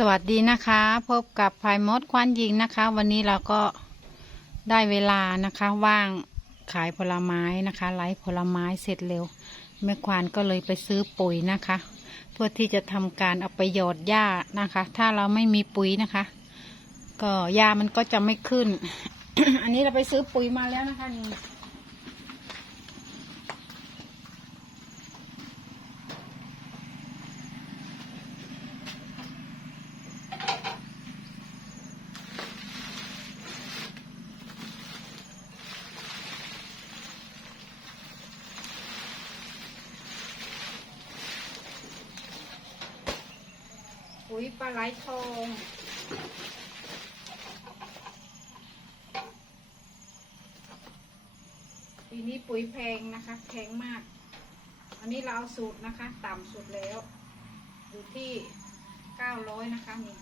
สวัสดีนะคะ พบกับพายมดควันยิงนะคะ วันนี้เราก็ได้เวลานะคะ ว่างขายผลไม้นะคะไลฟ์ผลไม้เสร็จเร็ว แม่ควานก็เลยไปซื้อปุ๋ยนะคะ เพื่อที่จะทำการเอาไปหยอดหญ้านะคะ ถ้าเราไม่มีปุ๋ยนะคะ ก็หญ้ามันก็จะไม่ขึ้น อันนี้เราไปซื้อปุ๋ยมาแล้วนะคะนี่ ยปลาไหลทองปีนี้ปุ๋ยแพงนะคะ แพงมาก อันนี้เราเอาสูตรนะคะ ต่ำสุดแล้ว อยู่ที่เก้าร้อยนะคะนี่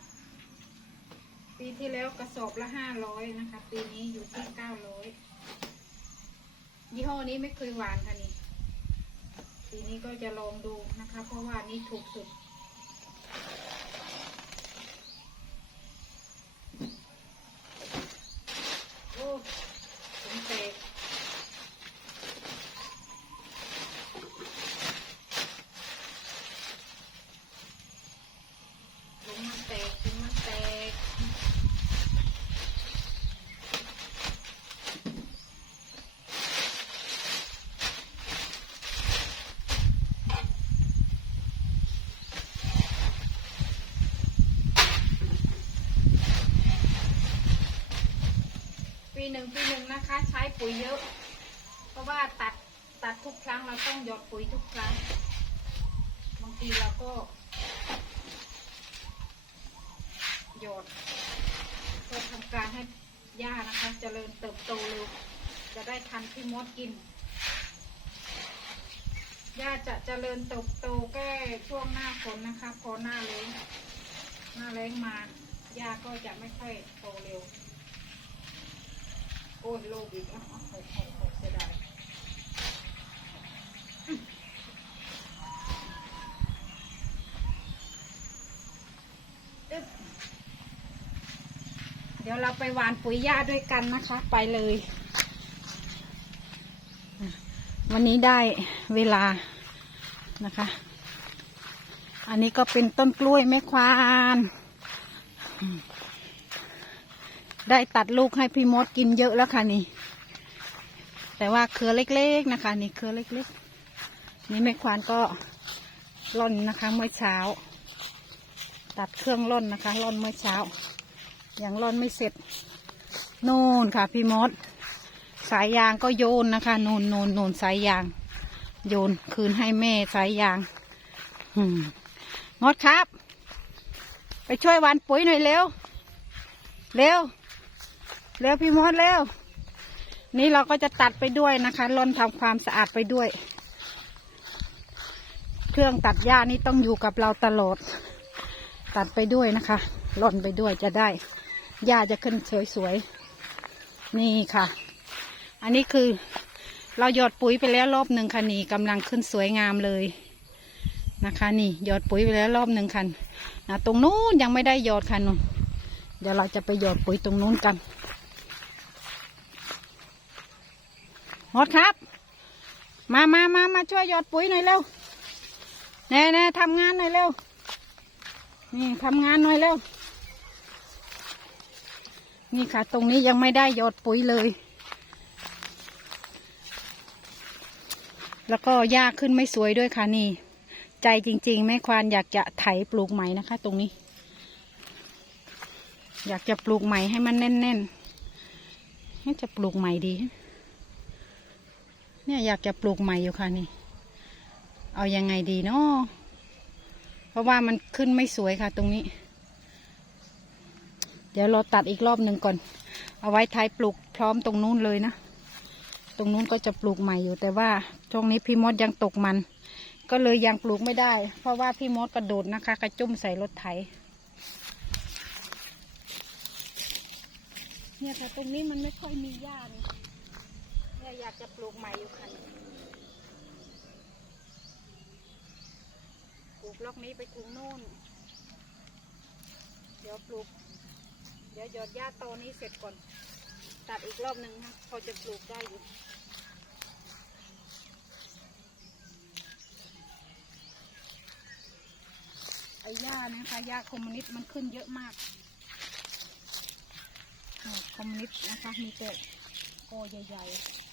ปีที่แล้วกระสอบละห้าร้อยนะคะ ปีนี้อยู่ที่เก้าร้อยยี่ห้อนี้ไม่เคยหวานค่ะนี่ปีนี้ก็จะลองดูนะคะ เพราะว่านี่ถูกสุด โอ้ผมแตกลงมันแตกลงมันแตก ปี หนึ่งปีหนึ่งนะคะ ใช้ปุ๋ยเยอะ เพราะว่าตัดตัดทุกครั้งเราต้องหยอดปุ๋ยทุกครั้ง บางทีเราก็หยอดเพื่อทำการให้หญ้านะคะเจริญเติบโตเร็วจะได้ทันที่มดกินหญ้าจะเจริญเติบโตแค่ช่วงหน้าฝนนะคะ พอหน้าแล้งหน้าแล้งมาหญ้าก็จะไม่ค่อยโตเร็ว อ้ยโลกอีกอะเสียดายเดี๋ยวเราไปหวานปุ๋ยหญ้าด้วยกันนะคะ ไปเลย วันนี้ได้เวลานะคะ อันนี้ก็เป็นต้นกล้วยแม่ควาน ได้ตัดลูกให้พี่มดกินเยอะแล้วค่ะนี่ แต่ว่าเครือเล็กๆนะคะ นี่เครือเล็กๆ นี่แม่ควานก็ร่อนนะคะเมื่อเช้า ตัดเครื่องร่อนนะคะร่อนเมื่อเช้า ยังร่อนไม่เสร็จโน่นค่ะ พี่มด สายยางก็โยนนะคะโน่นโน่นโน่นสายยาง โยนคืนให้แม่สายยางมดครับ ไปช่วยวานปุ๋ยหน่อยเร็ว เร็ว เร็วพี่มดเร็วนี่เราก็จะตัดไปด้วยนะคะร่อนทำความสะอาดไปด้วย เครื่องตัดหญ้านี่ต้องอยู่กับเราตลอด ตัดไปด้วยนะคะร่อนไปด้วยจะได้หญ้าจะขึ้นสวยๆนี่ค่ะ อันนี้คือเราหยอดปุ๋ยไปแล้วรอบหนึ่งค่ะนี่กำลังขึ้นสวยงามเลยนะคะนี่หยอดปุ๋ยไปแล้วรอบหนึ่งคันนะตรงนู้นยังไม่ได้หยอดค่ะนุ่นเดี๋ยวเราจะไปหยอดปุ๋ยตรงนู้นกัน มดครับ มามามามาช่วยหยอดปุ๋ยหน่อยเร็วแน่แน่ทำงานหน่อยเร็ว นี่ทำงานหน่อยเร็ว นี่ค่ะ ตรงนี้ยังไม่ได้หยอดปุ๋ยเลย แล้วก็หญ้าขึ้นไม่สวยด้วยค่ะนี่ ใจจริง ๆ แม่ควานอยากจะไถปลูกใหม่นะคะ ตรงนี้ อยากจะปลูกใหม่ให้มันแน่นๆให้จะปลูกใหม่ดี เนี่ยอยากจะปลูกใหม่อยู่ค่ะนี่ เอายังไงดีเนาะเพราะว่ามันขึ้นไม่สวยค่ะ ตรงนี้ เดี๋ยวเราตัดอีกรอบหนึ่งก่อน เอาไว้ท้ายปลูกพร้อมตรงนู้นเลยนะ ตรงนู้นก็จะปลูกใหม่อยู่ แต่ว่าช่วงนี้พี่มดยังตกมัน ก็เลยยังปลูกไม่ได้ เพราะว่าพี่มดกระโดดนะคะ กระจุ่มใส่รถไถเนี่ยแต่ตรงนี้มันไม่ค่อยมีหญ้าเลยเนี่ย อยากจะปลูกใหม่อยู่ค่ะปลูกล็อกนี้ไปปลูกโน่นยวปลูก เดี๋ยวหยอดหญ้าโตนี้เสร็จก่อน ตัดอีกรอบหนึ่งค่ะพอจะปลูกได้อยู่ไอ้หญ้านะคะหญ้าคอมมิวนิสต์มันขึ้นเยอะมากคอมมิวนิสต์นะคะ มีแต่กใหญ่ๆ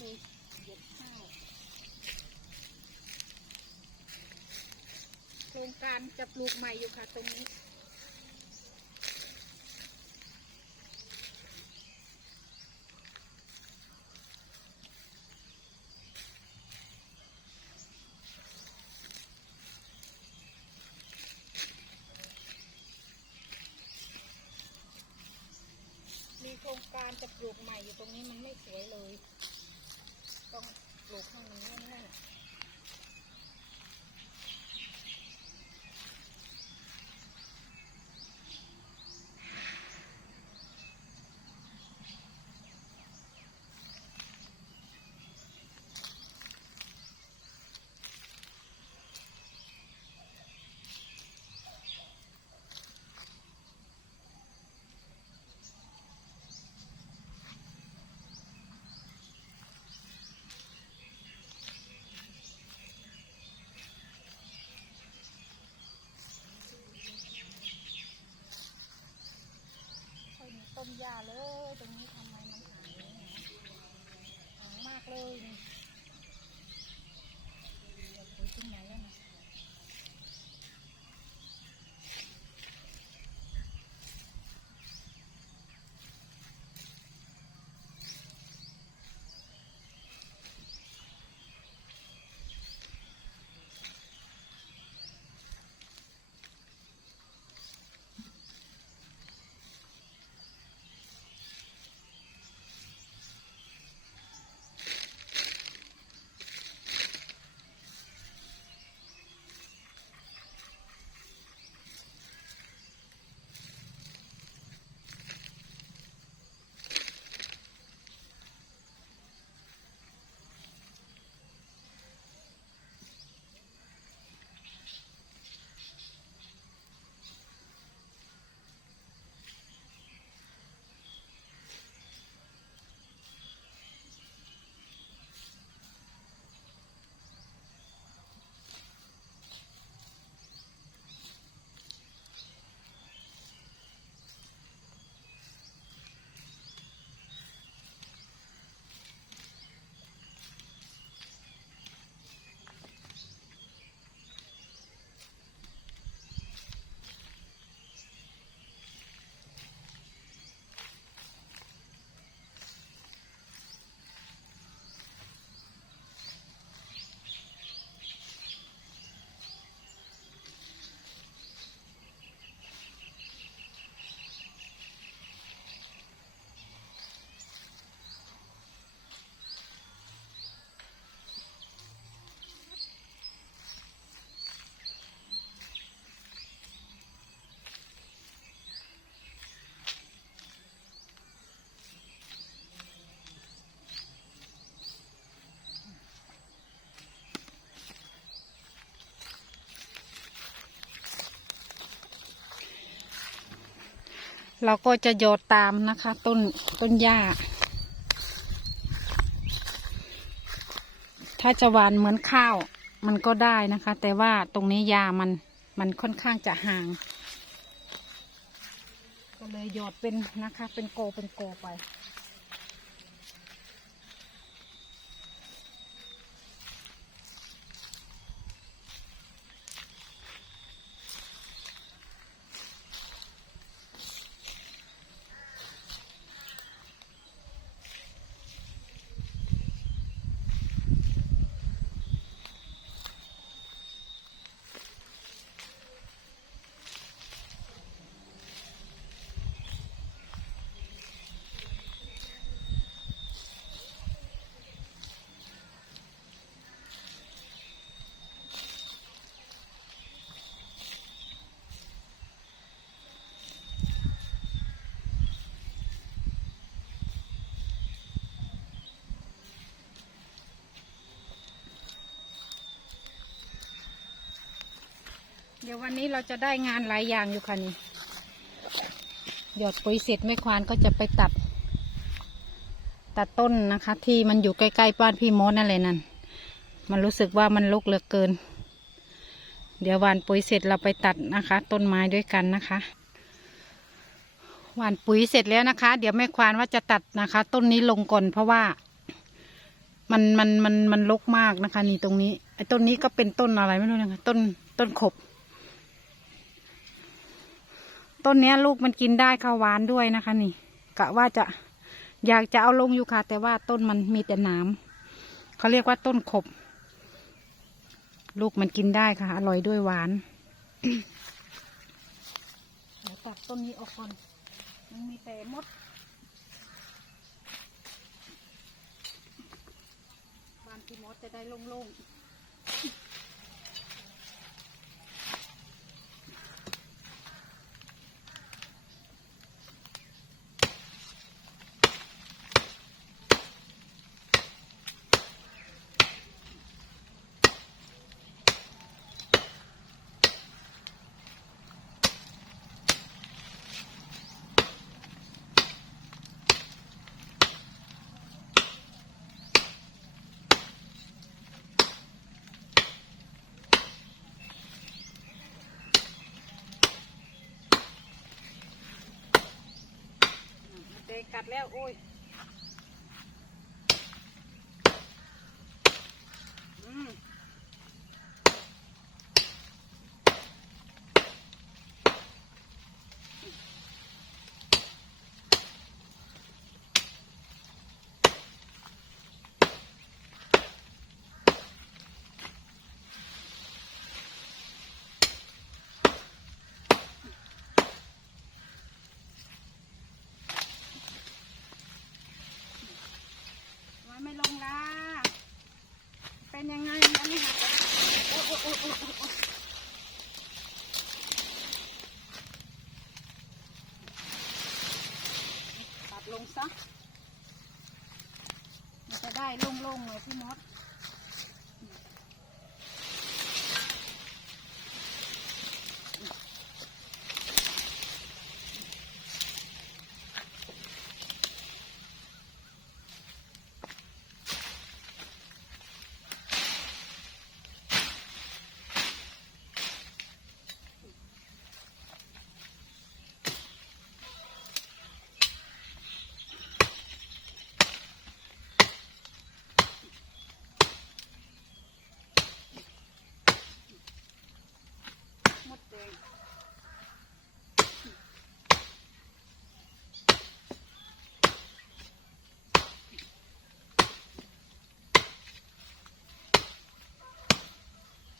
เลยเหยียบข้าวโครงการจะปลูกใหม่อยู่ค่ะตรงนี้มีโครงการจะปลูกใหม่อยู่ตรงนี้มันไม่สวยเลย ต้องปลูกให้มันแน่นๆ ค่อยมีต้นหญ้าเลย ตรงนี้ทำไมมันหายเลยเนี่ย ห เราก็จะโยดตามนะคะ ต้นต้นหญ้า ถ้าจะหวานเหมือนข้าว มันก็ได้นะคะ แต่ว่าตรงนี้ยามันมันค่อนข้างจะห่าง ก็เลยหยอดเป็นนะคะ เป็นโกเป็นโกไป ดี๋ยววันนี้เราจะได้งานหลายอย่างอยู่ค่ะนี่หยอดปุ๋ยเสร็จไม่ควานก็จะไปตัด ตัดต้นนะคะ ที่มันอยู่ใกล้ๆบ้านพี่มดนั่นเลยนั่นมันรู้สึกว่ามันรกเหลือเกิน เดี๋ยวหวานปุ๋ยเสร็จเราไปตัดนะคะ ต้นไม้ด้วยกันนะคะหวานปุ๋ยเสร็จแล้วนะคะ เดี๋ยวแม่ควานว่าจะตัดนะคะ ต้นนี้ลงก่อนเพราะว่ามันมันมันมันรกมากนะคะ นี่ตรงนี้ไอ้ต้นนี้ก็เป็นต้นอะไรไม่รู้นะคะต้นต้นขบ ต้นเนี้ยลูกมันกินได้ข้าวหวานด้วยนะคะ นี่กะว่าจะอยากจะเอาลงอยู่ค่ะ แต่ว่าต้นมันมีแต่หนามเขาเรียกว่าต้นขบ ลูกมันกินได้ค่ะ อร่อยด้วยหวานเดี๋ยวตัดต้นนี้ออกก่อนมันมีแต่มดบ้านพี่มดจะได้โล่งๆ กัดแล้วโอ้ยอืมทำไมไม่ลงล่ะ เป็นยังไงอันนี้หักแล้วโอ๊ยโอ๊ยโอ๊ยโอ๊ยโอ๊ยโอ๊ยตัด ลงซะ มันจะได้โล่งๆเลยพี่มด หมดแดง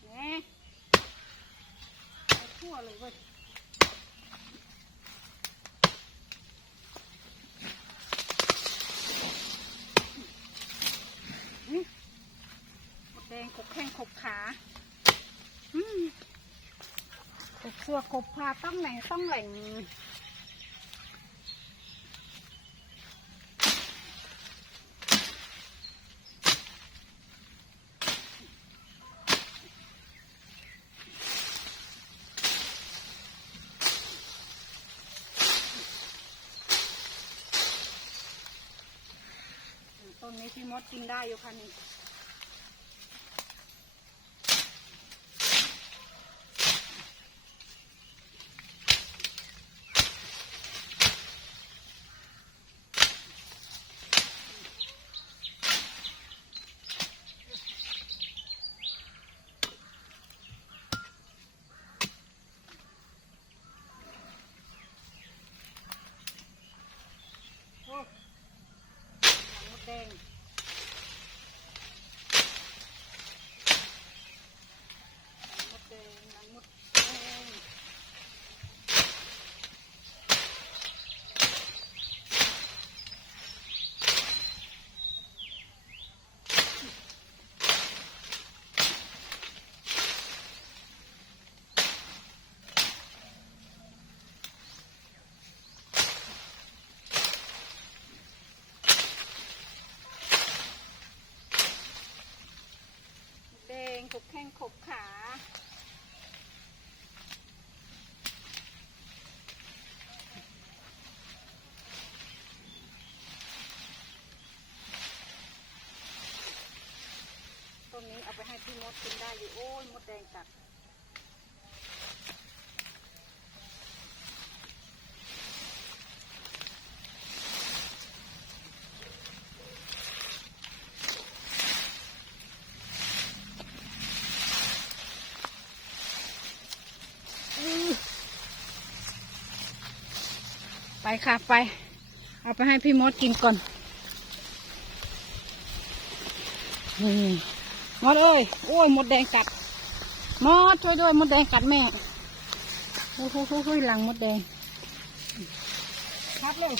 แหน่ เลยเว้ยแดงขบแข้งขบขาขบเสื้อขบผ้าต้องไหนต้องแหล่ง นนี้พี่มดกินได้อยู่ค่ะนี่ บแข้งขบขา ต้นนี้เอาไปให้พี่มดกินได้อยู่ โอ้ยมดแดงจัด ค่ะไป เอาไปให้พี่มดกินก่อนมดเอ้ย โอ้ยมดแดงกัด มดช่วยด้วยมดแดงกัดแม่โอ้โหโอ้โหลังมดแดงพับเร็ว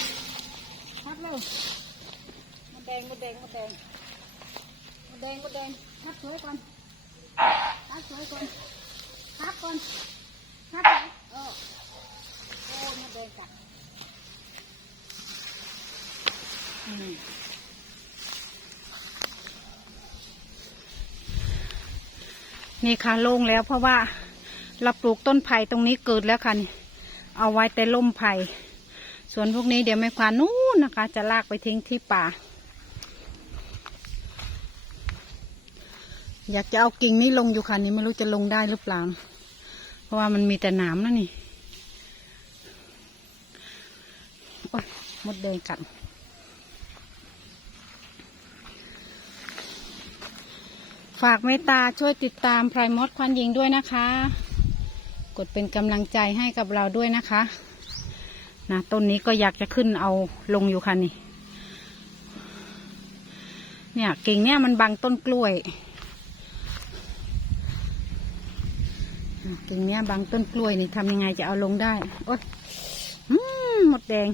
พับเร็วมดแดงมดแดงมดแดงมดแดงมดแดงพับสวยก่อนพับสวยก่อนพับก่อนพับก่อนเออโอ้ยมดแดงกัด อืม นี่ค่ะโล่งแล้วเพราะว่าเราปลูกต้นไผ่ตรงนี้เกิดแล้วค่ะนี่เอาไว้แต่ล่มไผ่ส่วนพวกนี้เดี๋ยวแม่ควานนู้นนะคะ จะลากไปทิ้งที่ป่า อยากจะเอากิ่งนี้ลงอยู่ค่ะนี่ไม่รู้จะลงได้หรือเปล่า เพราะว่ามันมีแต่หนามนะนี่โอ๊ยมดแดงกัด ฝากเมตตาช่วยติดตามไพรายมดควันยิงด้วยนะคะ กดเป็นกำลังใจให้กับเราด้วยนะคะนะต้นนี้ก็อยากจะขึ้นเอาลงอยู่ค่ะนี่ เนี่ยกิ่งเนี่ยมันบังต้นกล้วย กิ่งเนี้ยบังต้นกล้วยนี่ทำยังไงจะเอาลงได้ โอ๊ยอืมหมดแดง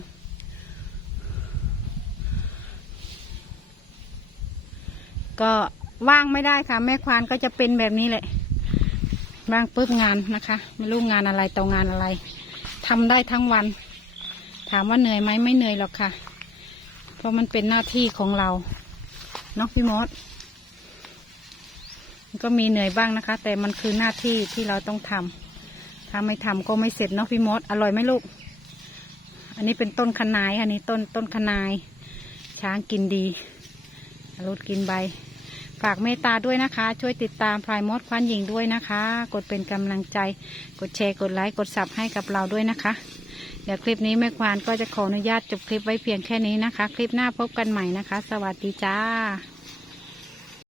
ก็ ว่างไม่ได้ค่ะ แม่ควานก็จะเป็นแบบนี้แหละว่างปุ๊บงานนะคะ ไม่รู้งานอะไรต่องานอะไรทำได้ทั้งวัน ถามว่าเหนื่อยไหมไม่เหนื่อยหรอกค่ะ เพราะมันเป็นหน้าที่ของเราเนาะพี่มดก็มีเหนื่อยบ้างนะคะ แต่มันคือหน้าที่ที่เราต้องทำถ้าไม่ทำก็ไม่เสร็จเนาะพี่มดอร่อยไหมลูก อันนี้เป็นต้นคะนายอันนี้ต้นต้นคะนายช้างกินดีรุดกินใบากเมตตาด้วยนะคะ ช่วยติดตามพลายมดควันหญิงด้วยนะคะ กดเป็นกำลังใจ กดแชร์ กดไลค์ กดซับให้กับเราด้วยนะคะ เดี๋ยวคลิปนี้แม่ควานก็จะขออนุญาตจบคลิปไว้เพียงแค่นี้นะคะ คลิปหน้าพบกันใหม่นะคะ สวัสดีจ้า